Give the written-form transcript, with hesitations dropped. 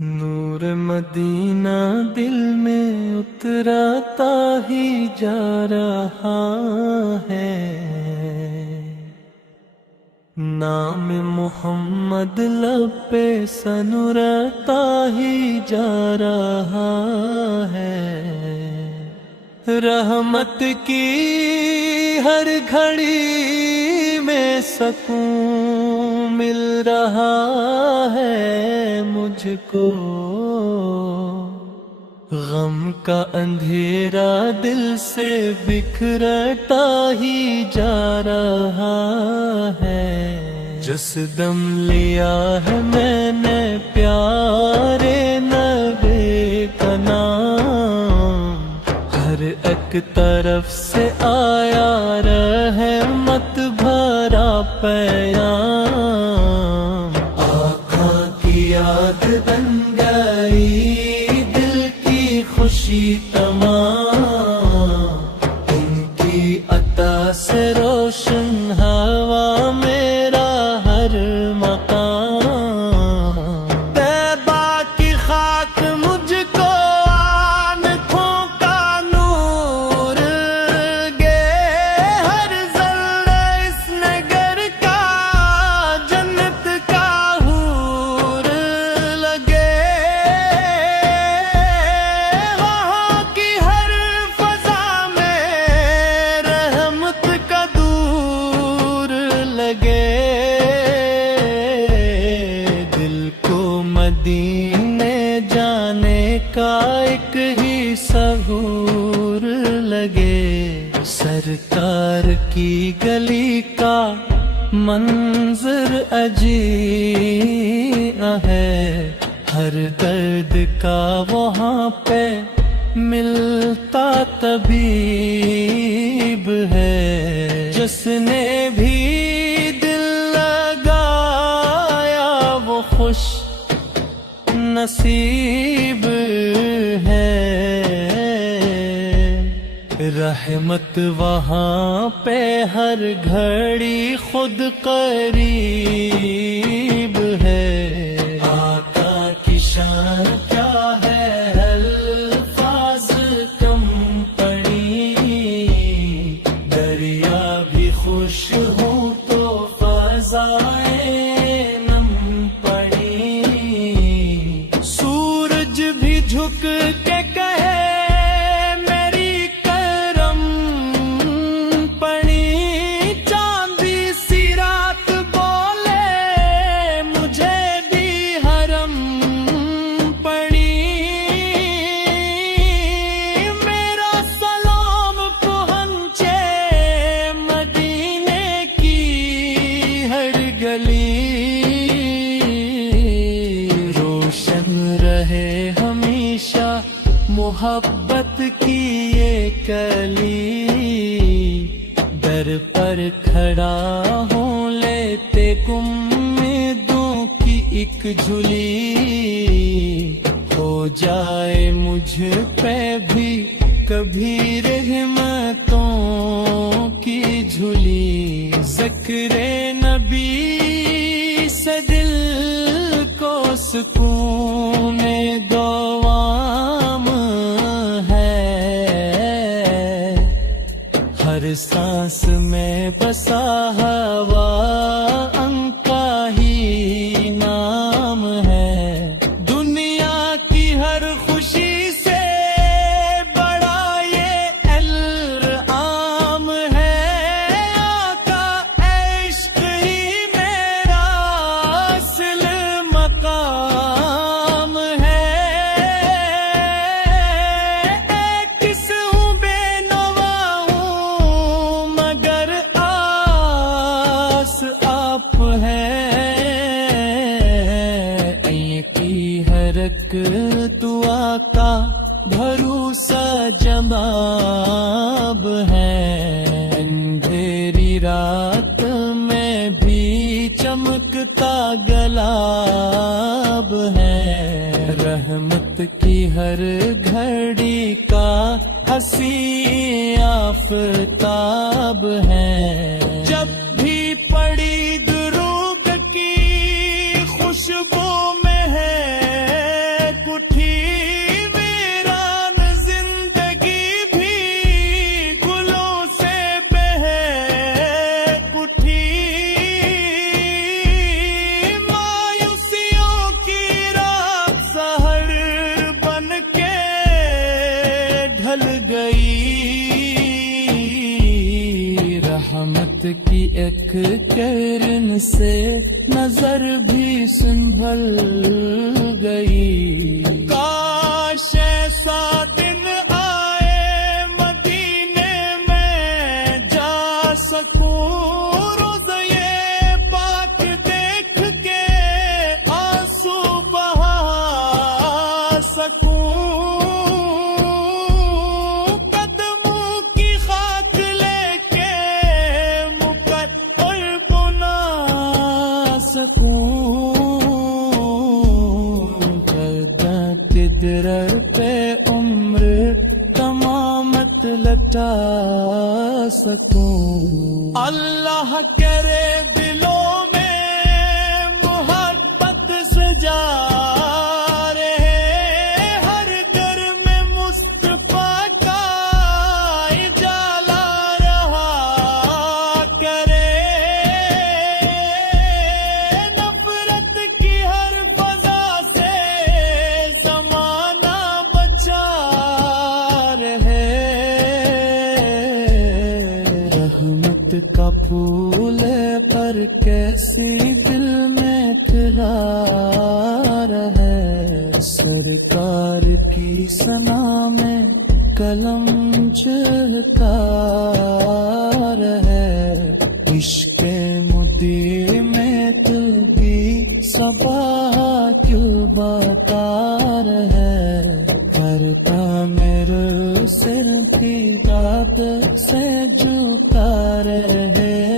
نور مدینہ دل میں اتراتا ہی جا رہا ہے، نام محمد لب پہ سنورتا ہی جا رہا ہے۔ رحمت کی ہر گھڑی میں سکون مل رہا ہے مجھ کو، غم کا اندھیرا دل سے بکھرتا ہی جا رہا ہے۔ جس دم لیا ہے میں نے پیارے نبی کا نام، ہر ایک طرف سے آیا رحمت بھرا پیام، آقا کی یاد بن گئی دل کی خوشی تمام، ان کی عطا سے روشن ہوا میرا ہر مقام۔ طیبہ کی خاک مجھ کو آنکھوں کا نور گے، ہر ذرہ اس نگر کا جنت کا حور لگے، وہاں کی ہر فضا میں رحمت کا دور لگے، دل کو مدینے جانے کا ایک ہی سحور لگے۔ سرکار کی گلی کا منظر عجیب ہے، ہر درد کا وہاں پہ ملتا طبیب ہے، جس نے بھی دل لگایا وہ خوش نصیب ہے۔ رحمت وہاں پہ ہر گھڑی خود قریب ہے، آقا کی شان کیا ہے الفاظ کم پڑی، دریا بھی خوش ہوں تو فضائیں نم پڑی، سورج بھی جھک کے کہے میری کرم پڑی، چاندی سی رات بولے مجھے بھی حرم پڑی، میرا سلام پہنچے مدینے کی ہر گلی، روشن رہے ہمیشہ محبت کی یہ کلی، در پر کھڑا ہوں لیتے امیدوں کی ایک جھلی، ہو جائے مجھ پہ بھی کبھی رحمتوں کی جھلی، ذکر نبی سے دل کو سکون دوام ہے، ہر سانس میں بسا ہوا ان کا ہی نام ہے، دنیا کی ہر خوشی سے بڑا یہ العام ہے، آقا عشق ہی میرا اصل مقام ہے، ایک کس ہوں بے نوا ہوں مگر آس آپ ہے، این کی حرک تو آقا بھروسہ جماب ہے، اندھیری رات میں بھی چمکتا گلاب ہے، رحمت کی ہر گھڑی کا ہنسی آفتاب ہے، جب بھی پڑی درود کی خوشبو میں ہے کرن سے نظر بھی سنبھل گئی. کاش ایسا دن آئے مدینے میں جا سکوں, روز یہ پاک دیکھ کے آنسو بہا سکوں. قدموں کی خاک لے کے مقدر بنا سکوں. گردن قدرت پہ عمر تمامت لٹا سکوں. اللہ کرے دلوں میں محبت سے جا رہے, ہر گھر میں مصطفیٰ کا اجالا رہا کرے. نفرت کی ہر فضا سے زمانہ بچا رہے. رحمت کا پھول پر کیسی دل میں قرار ہے, سرکار کی ثنا میں قلم چہکار ہے. عشق مدی میں طلبی صبا کیوں بتار ہے, کرتا میرے سر کی داد سے جھکا رہے.